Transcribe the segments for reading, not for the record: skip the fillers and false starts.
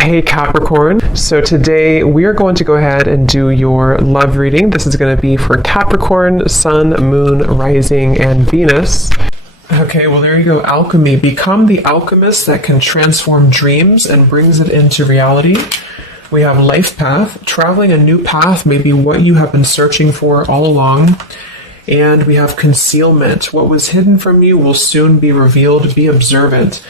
Hey Capricorn, so today we are going to go ahead and do your love reading. This is going to be for Capricorn, Sun, Moon, Rising, and Venus. Okay, well there you go, alchemy. Become the alchemist that can transform dreams and brings it into reality. We have life path, traveling a new path, maybe what you have been searching for all along. And we have concealment. What was hidden from you will soon be revealed. Be observant.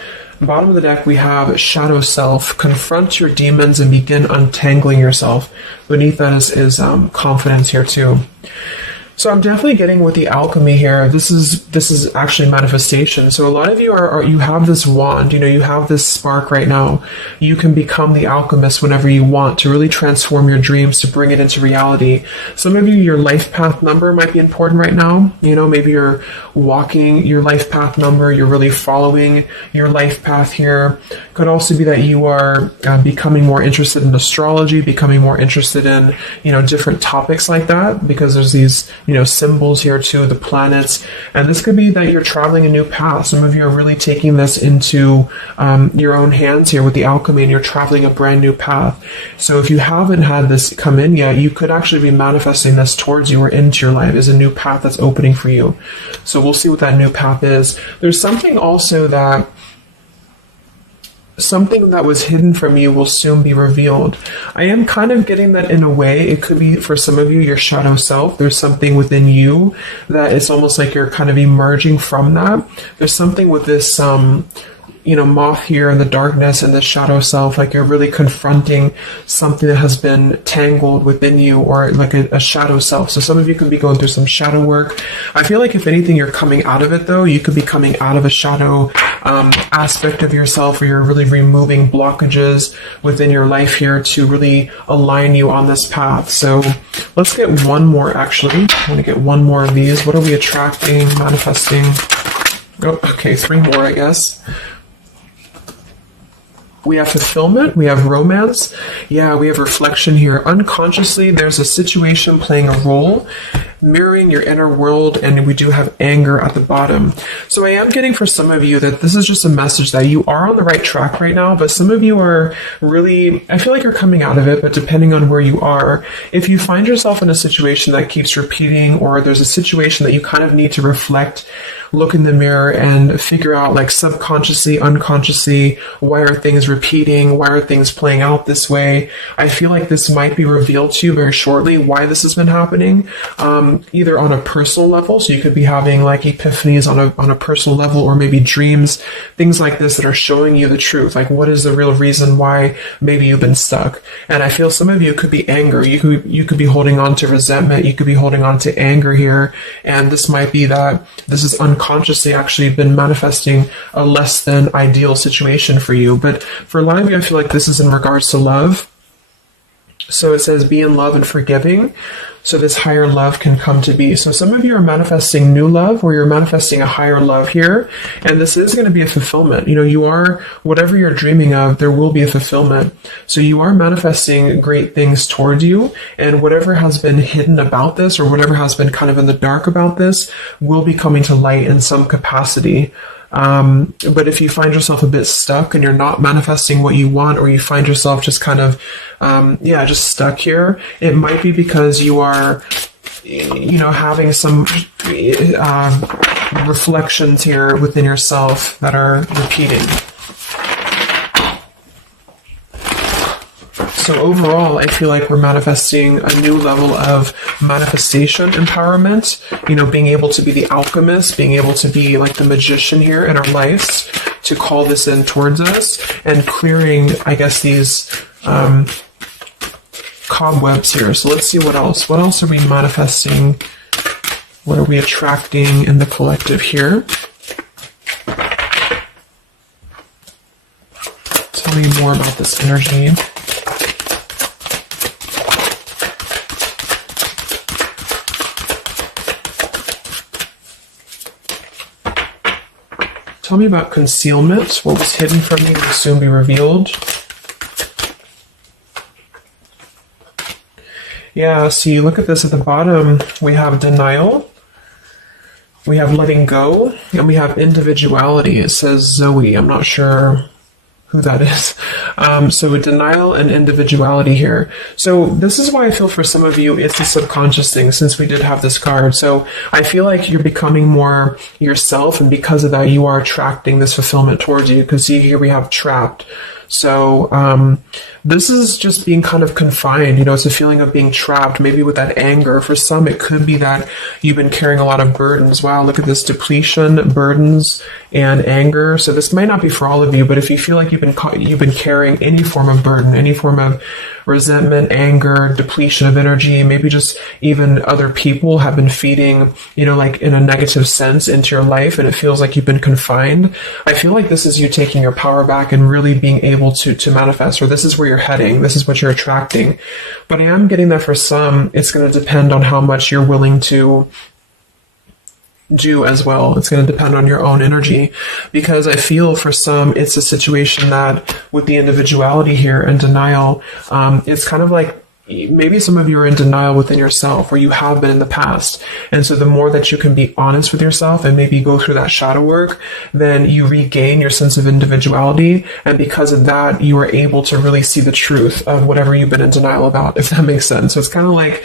Bottom of the deck, we have shadow self. Confront your demons and begin untangling yourself. Beneath that is confidence here too. So I'm definitely getting with the alchemy here. This is actually manifestation. So a lot of you you have this wand, you have this spark right now. You can become the alchemist whenever you want to really transform your dreams, to bring it into reality. Some of you, your life path number might be important right now. Maybe you're walking your life path number. You're really following your life path here. Could also be that you are becoming more interested in astrology, becoming more interested in, different topics like that, because there's these, symbols here too, the planets. And this could be that you're traveling a new path. Some of you are really taking this into your own hands here with the alchemy, and you're traveling a brand new path. So if you haven't had this come in yet, you could actually be manifesting this towards you or into your life as a new path that's opening for you. So we'll see what that new path is. There's something also that something that was hidden from you will soon be revealed. I am kind of getting that in a way. It could be for some of you, your shadow self. There's something within you that it's almost like you're kind of emerging from that. There's something with this, moth here in the darkness and the shadow self, like you're really confronting something that has been tangled within you, or like a shadow self. So some of you could be going through some shadow work. I feel like if anything, you're coming out of it though. You could be coming out of a shadow aspect of yourself, where you're really removing blockages within your life here to really align you on this path. So let's get one more actually. I want to get one more of these. What are we attracting, manifesting? Oh, okay, 3 more, I guess. We have fulfillment, we have romance, we have reflection here. Unconsciously, there's a situation playing a role, mirroring your inner world, and we do have anger at the bottom. So I am getting for some of you that this is just a message that you are on the right track right now, but some of you are really, I feel like you're coming out of it, but depending on where you are, if you find yourself in a situation that keeps repeating, or there's a situation that you kind of need to reflect, look in the mirror and figure out, like, subconsciously, unconsciously, why are things repeating? Why are things playing out this way? I feel like this might be revealed to you very shortly, why this has been happening, either on a personal level. So you could be having like epiphanies on a personal level, or maybe dreams, things like this that are showing you the truth. Like, what is the real reason why maybe you've been stuck? And I feel some of you could be anger. You could be holding on to resentment. You could be holding on to anger here. And this might be that this is unconsciously actually been manifesting a less than ideal situation for you. But for a lot of you, I feel like this is in regards to love. So it says, be in love and forgiving, so this higher love can come to be. So some of you are manifesting new love, or you're manifesting a higher love here. And this is going to be a fulfillment. You are, whatever you're dreaming of, there will be a fulfillment. So you are manifesting great things towards you. And whatever has been hidden about this, or whatever has been kind of in the dark about this, will be coming to light in some capacity. But if you find yourself a bit stuck and you're not manifesting what you want, or you find yourself just kind of, just stuck here, it might be because you are, having some reflections here within yourself that are repeating. So overall, I feel like we're manifesting a new level of manifestation empowerment, being able to be the alchemist, being able to be like the magician here in our lives, to call this in towards us, and clearing, I guess, these cobwebs here. So let's see what else. What else are we manifesting? What are we attracting in the collective here? Tell me more about this energy. Tell me about concealment. What was hidden from you will soon be revealed. Yeah, see, look at this at the bottom. We have denial, we have letting go, and we have individuality. It says Zoe. I'm not sure who that is. So denial and individuality here. So this is why I feel for some of you, it's a subconscious thing, since we did have this card. So I feel like you're becoming more yourself, and because of that, you are attracting this fulfillment towards you. Because see, here we have trapped. So this is just being kind of confined, you know, it's a feeling of being trapped, maybe with that anger. For some, it could be that you've been carrying a lot of burdens. Wow, look at this: depletion, burdens, and anger. So this might not be for all of you, but if you feel like you've been carrying any form of burden, any form of resentment, anger, depletion of energy, maybe just even other people have been feeding, you know, like in a negative sense into your life, and it feels like you've been confined. I feel like this is you taking your power back and really being able to manifest, or this is where you're heading, this is what you're attracting. But I am getting that for some, it's going to depend on how much you're willing to do as well. It's going to depend on your own energy, because I feel for some, it's a situation that with the individuality here and denial, it's kind of like maybe some of you are in denial within yourself, or you have been in the past. And so the more that you can be honest with yourself and maybe go through that shadow work, then you regain your sense of individuality. And because of that, you are able to really see the truth of whatever you've been in denial about, if that makes sense. So it's kind of like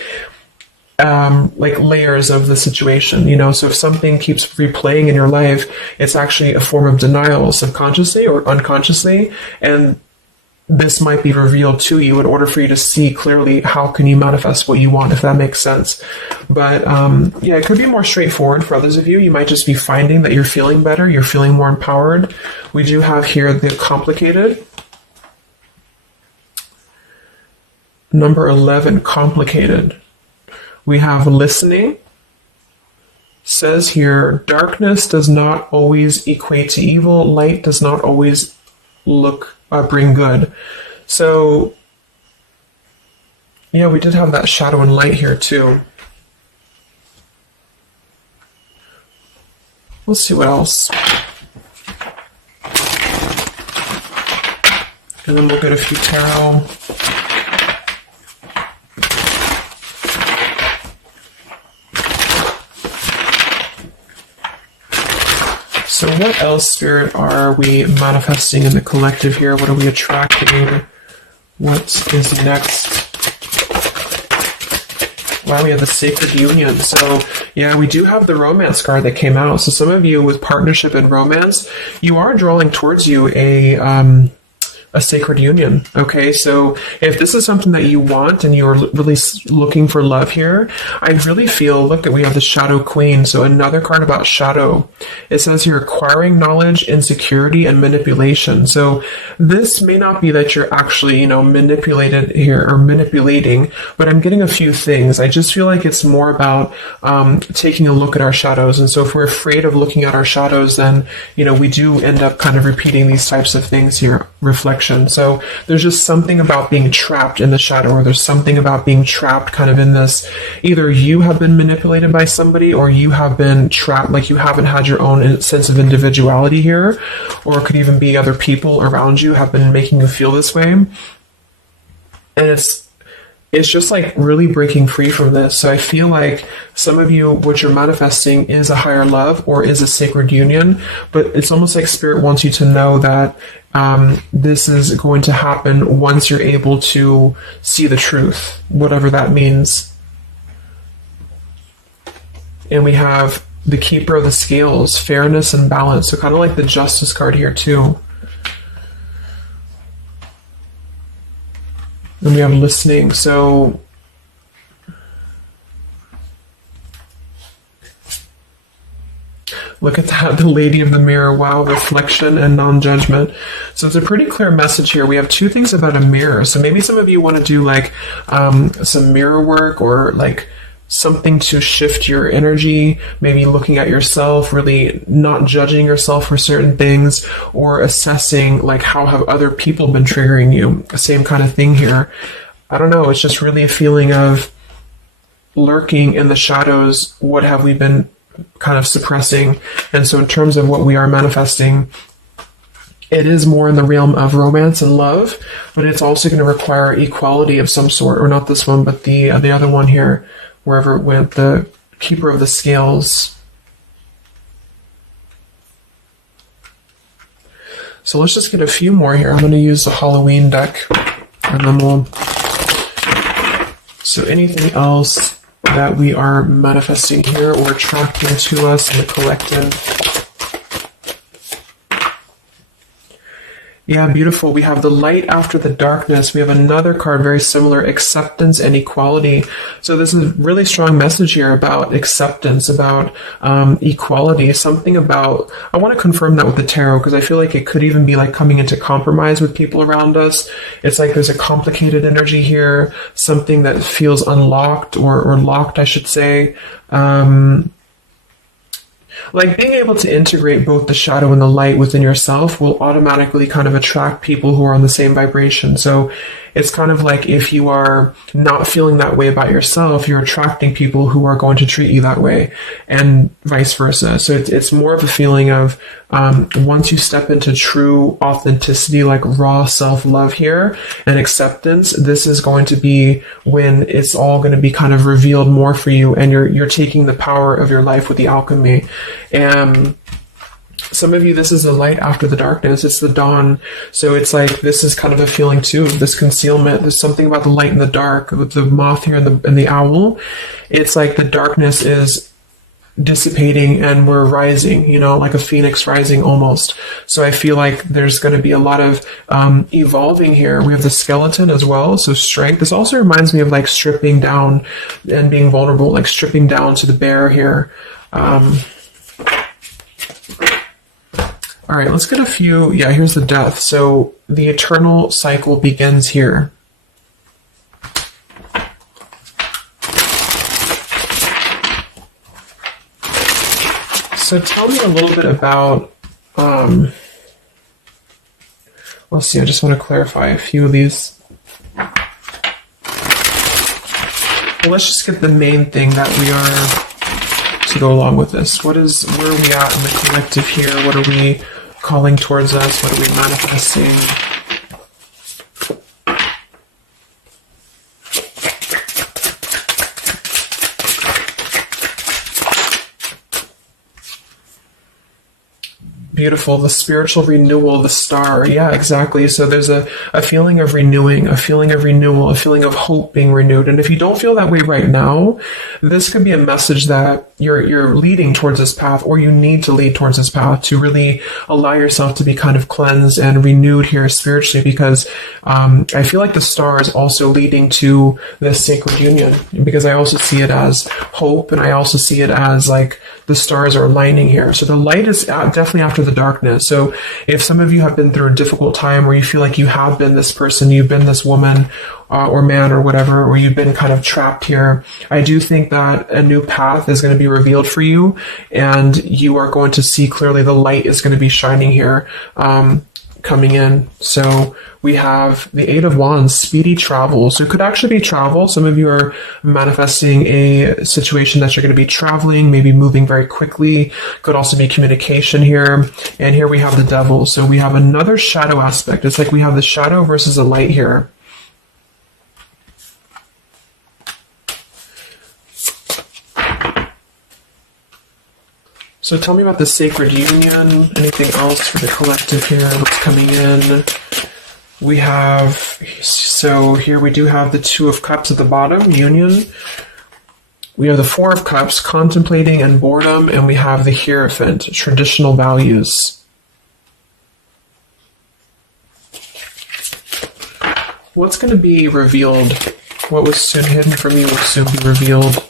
layers of the situation, you know. So if something keeps replaying in your life, it's actually a form of denial, subconsciously or unconsciously, and this might be revealed to you in order for you to see clearly how can you manifest what you want, if that makes sense. But yeah, it could be more straightforward for others of you. You might just be finding that you're feeling better, you're feeling more empowered. We do have here the complicated. Number 11, complicated. We have listening. Says here, darkness does not always equate to evil. Light does not always bring good. So, yeah, we did have that shadow and light here too. We'll see what else. And then we'll get a few tarot. So what else, Spirit, are we manifesting in the collective here? What are we attracting? What is next? Wow, we have the Sacred Union. So, yeah, we do have the Romance card that came out. So some of you with partnership and romance, you are drawing towards you a sacred union. Okay, so if this is something that you want and you're really looking for love here, I really feel, look, that we have the Shadow Queen. So another card about shadow. It says here, acquiring knowledge, insecurity, and manipulation. So this may not be that you're actually, you know, manipulated here or manipulating, but I'm getting a few things. I just feel like it's more about taking a look at our shadows. And so if we're afraid of looking at our shadows, then, you know, we do end up kind of repeating these types of things here, reflection. So there's just something about being trapped in the shadow, or there's something about being trapped kind of in this, either you have been manipulated by somebody, or you have been trapped, like you haven't had your own sense of individuality here, or it could even be other people around you have been making you feel this way. And it's just like really breaking free from this. So I feel like some of you, what you're manifesting is a higher love or is a sacred union, but it's almost like Spirit wants you to know that this is going to happen once you're able to see the truth, whatever that means. And we have the Keeper of the Scales, fairness and balance. So kind of like the Justice card here too. And we have listening. So look at that, the Lady of the Mirror. Wow, reflection and non-judgment. So it's a pretty clear message here. We have two things about a mirror. So maybe some of you want to do like some mirror work, or like something to shift your energy, maybe looking at yourself, really not judging yourself for certain things, or assessing like how have other people been triggering you. Same kind of thing here. I don't know, it's just really a feeling of lurking in the shadows. What have we been kind of suppressing? And so in terms of what we are manifesting, it is more in the realm of romance and love, but it's also going to require equality of some sort, or not this one, but the other one here, wherever it went, the Keeper of the Scales. So let's just get a few more here. I'm going to use the Halloween deck, and then we'll... So anything else that we are manifesting here or attracting to us in the collective? Yeah, beautiful. We have the light after the darkness. We have another card very similar, acceptance and equality. So this is a really strong message here about acceptance, about equality, something about, I want to confirm that with the tarot because I feel like it could even be like coming into compromise with people around us. It's like there's a complicated energy here, something that feels unlocked or locked, I should say. Like being able to integrate both the shadow and the light within yourself will automatically kind of attract people who are on the same vibration. So it's kind of like if you are not feeling that way about yourself, you're attracting people who are going to treat you that way, and vice versa. So it's more of a feeling of once you step into true authenticity, like raw self-love here and acceptance, this is going to be when it's all going to be kind of revealed more for you, and you're taking the power of your life with the alchemy. And some of you, this is the light after the darkness. It's the dawn. So it's like, this is kind of a feeling too, this concealment. There's something about the light and the dark with the moth here and the owl. It's like the darkness is dissipating and we're rising, you know, like a phoenix rising almost. So I feel like there's going to be a lot of evolving here. We have the skeleton as well. So strength. This also reminds me of like stripping down and being vulnerable, like stripping down to the bear here. All right, let's get a few. Yeah, here's the death. So the eternal cycle begins here. So tell me a little bit about, let's see, I just want to clarify a few of these. Well, let's just get the main thing that we are to go along with this. Where are we at in the collective here? What are we calling towards us? What are we manifesting? Beautiful. The spiritual renewal, the star. Yeah, exactly. So there's a feeling of renewing, a feeling of renewal, a feeling of hope being renewed. And if you don't feel that way right now, this could be a message that you're leading towards this path, or you need to lead towards this path to really allow yourself to be kind of cleansed and renewed here spiritually, because I feel like the star is also leading to this sacred union, because I also see it as hope, and I also see it as like the stars are aligning here. So the light is definitely after the darkness. So if some of you have been through a difficult time where you feel like you have been this person, you've been this woman or man or whatever, or you've been kind of trapped here, I do think that a new path is going to be revealed for you, and you are going to see clearly the light is going to be shining here, coming in. So we have the Eight of Wands, speedy travel. So it could actually be travel. Some of you are manifesting a situation that you're going to be traveling, maybe moving very quickly. Could also be communication here. And here we have the Devil. So we have another shadow aspect. It's like we have the shadow versus the light here. So tell me about the sacred union. Anything else for the collective here? What's coming in? We have, so here we do have the Two of Cups at the bottom, union. We have the Four of Cups, contemplating and boredom, and we have the Hierophant, traditional values. What's going to be revealed? What was soon hidden from you will soon be revealed.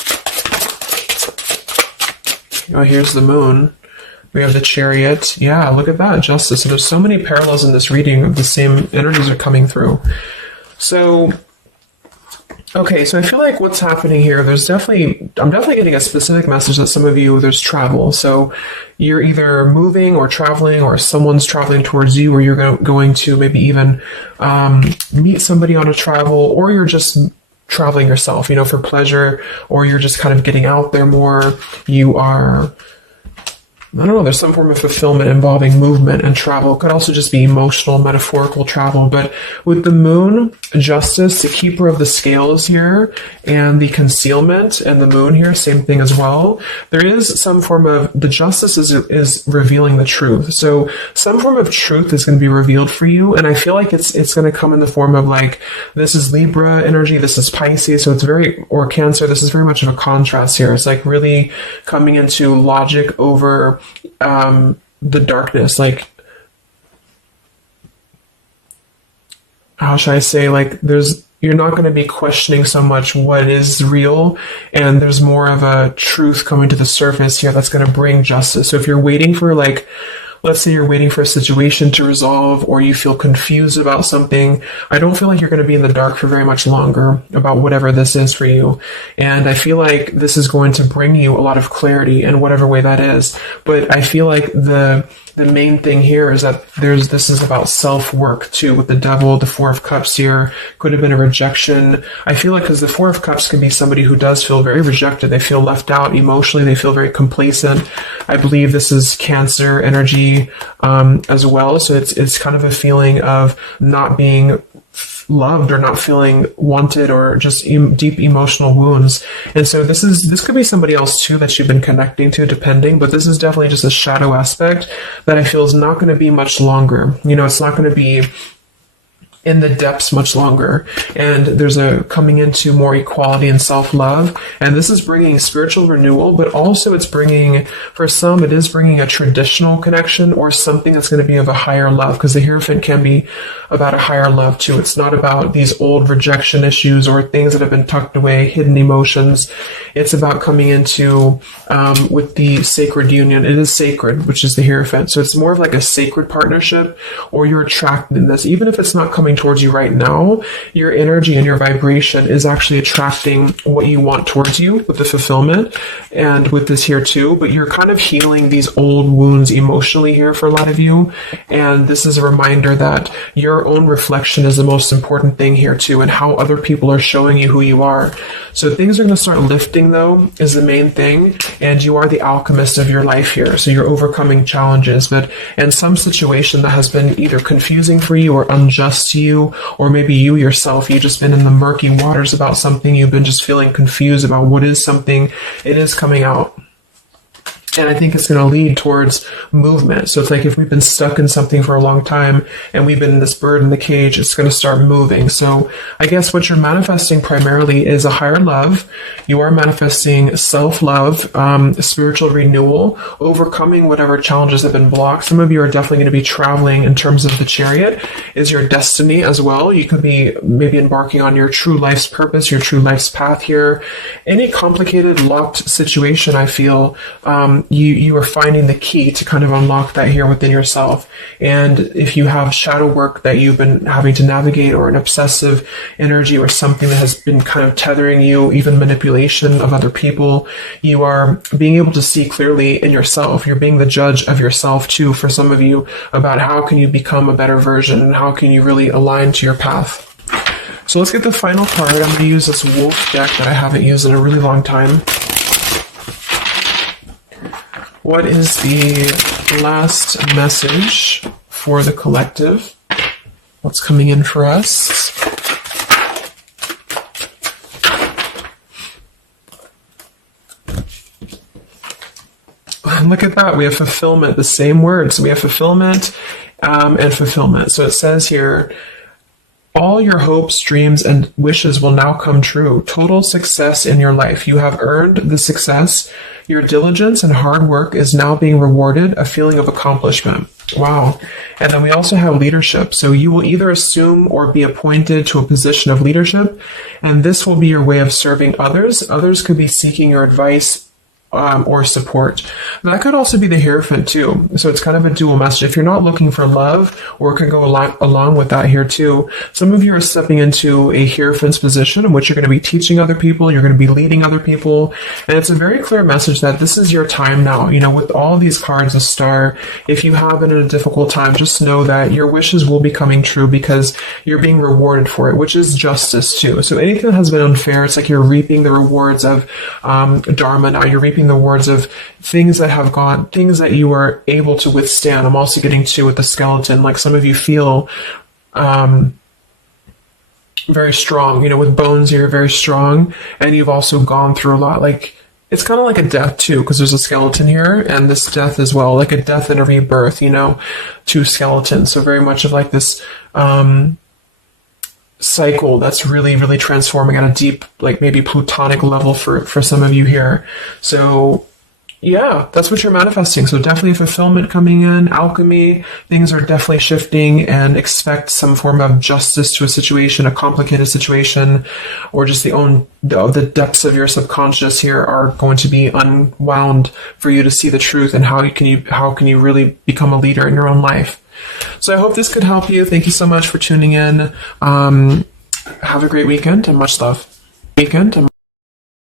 Oh, here's the Moon. We have the Chariot. Yeah, look at that, Justice. So there's so many parallels in this reading of the same energies are coming through. So, okay, so I feel like what's happening here, I'm definitely getting a specific message that some of you, there's travel. So you're either moving or traveling, or someone's traveling towards you, or you're going to maybe even meet somebody on a travel, or you're just traveling yourself, you know, for pleasure, or you're just kind of getting out there more. You are I don't know, there's some form of fulfillment involving movement and travel. It could also just be emotional, metaphorical travel. But with the moon, justice, the keeper of the scales here, and the concealment, and the moon here, same thing as well. There is some form of, the justice is revealing the truth. So some form of truth is going to be revealed for you. And I feel like it's going to come in the form of like, this is Libra energy, this is Pisces. So it's very, or Cancer, this is very much of a contrast here. It's like really coming into logic over the darkness. Like, how should I say, like you're not going to be questioning so much what is real, and there's more of a truth coming to the surface here that's going to bring justice. So if you're waiting for, like, let's say you're waiting for a situation to resolve, or you feel confused about something, I don't feel like you're going to be in the dark for very much longer about whatever this is for you. And I feel like this is going to bring you a lot of clarity in whatever way that is. But I feel like the main thing here is that this is about self-work too, with the Devil. The Four of Cups here could have been a rejection. I feel like, because the Four of Cups can be somebody who does feel very rejected. They feel left out emotionally. They feel very complacent. I believe this is Cancer energy as well. So it's kind of a feeling of not being loved, or not feeling wanted, or just deep emotional wounds. And so this could be somebody else too that you've been connecting to, depending, but this is definitely just a shadow aspect that I feel is not going to be much longer. You know, it's not going to be in the depths much longer. And there's a coming into more equality and self-love. And this is bringing spiritual renewal, but also it's bringing, for some, it is bringing a traditional connection, or something that's going to be of a higher love, because the Hierophant can be about a higher love too. It's not about these old rejection issues or things that have been tucked away, hidden emotions. It's about coming into, with the sacred union. It is sacred, which is the Hierophant. So it's more of like a sacred partnership, or you're attracted in this. Even if it's not coming towards you right now, your energy and your vibration is actually attracting what you want towards you with the fulfillment, and with this here too. But you're kind of healing these old wounds emotionally here for a lot of you. And this is a reminder that your own reflection is the most important thing here too, and how other people are showing you who you are. So things are going to start lifting, though, is the main thing. And you are the alchemist of your life here. So you're overcoming challenges, but in some situation that has been either confusing for you or unjust to you, or maybe you yourself, you've just been in the murky waters about something, you've been just feeling confused about what is something, it is coming out. And I think it's going to lead towards movement. So it's like, if we've been stuck in something for a long time and we've been in this bird in the cage, it's going to start moving. So I guess what you're manifesting primarily is a higher love. You are manifesting self-love, spiritual renewal, overcoming whatever challenges have been blocked. Some of you are definitely going to be traveling in terms of the Chariot is your destiny as well. You could be maybe embarking on your true life's purpose, your true life's path here. Any complicated, locked situation, I feel, you are finding the key to kind of unlock that here within yourself. And if you have shadow work that you've been having to navigate, or an obsessive energy, or something that has been kind of tethering you, even manipulation of other people, you are being able to see clearly in yourself. You're being the judge of yourself too, for some of you, about how can you become a better version, and how can you really align to your path. So let's get the final card. I'm going to use this Wolf deck that I haven't used in a really long time. What is the last message for the collective? What's coming in for us? Look at that. We have fulfillment, the same word. So we have fulfillment and fulfillment. So it says here, all your hopes, dreams, and wishes will now come true. Total success in your life. You have earned the success. Your diligence and hard work is now being rewarded, a feeling of accomplishment. Wow. And then we also have leadership. So you will either assume or be appointed to a position of leadership, and this will be your way of serving others. Others could be seeking your advice or support. That could also be the Hierophant too. So it's kind of a dual message. If you're not looking for love, or it could go along with that here too. Some of you are stepping into a Hierophant's position in which you're going to be teaching other people, you're going to be leading other people. And it's a very clear message that this is your time now. You know, with all these cards, a star, if you have been in a difficult time, just know that your wishes will be coming true, because you're being rewarded for it, which is justice too. So anything that has been unfair, it's like you're reaping the rewards of Dharma now. You're reaping in the words of things that you are able to withstand. I'm also getting to with the skeleton, like some of you feel very strong, with bones, you're very strong, and you've also gone through a lot. Like, it's kind of like a death too, because there's a skeleton here, and this death as well, like a death and a rebirth, two skeletons. So very much of like this cycle that's really, really transforming at a deep, like maybe plutonic level for some of you here. So yeah, that's what you're manifesting. So definitely fulfillment coming in, alchemy, things are definitely shifting, and expect some form of justice to a situation, a complicated situation, or just the depths of your subconscious here are going to be unwound for you to see the truth, and how can you really become a leader in your own life. So I hope this could help you. Thank you so much for tuning in. Have a great weekend and much love.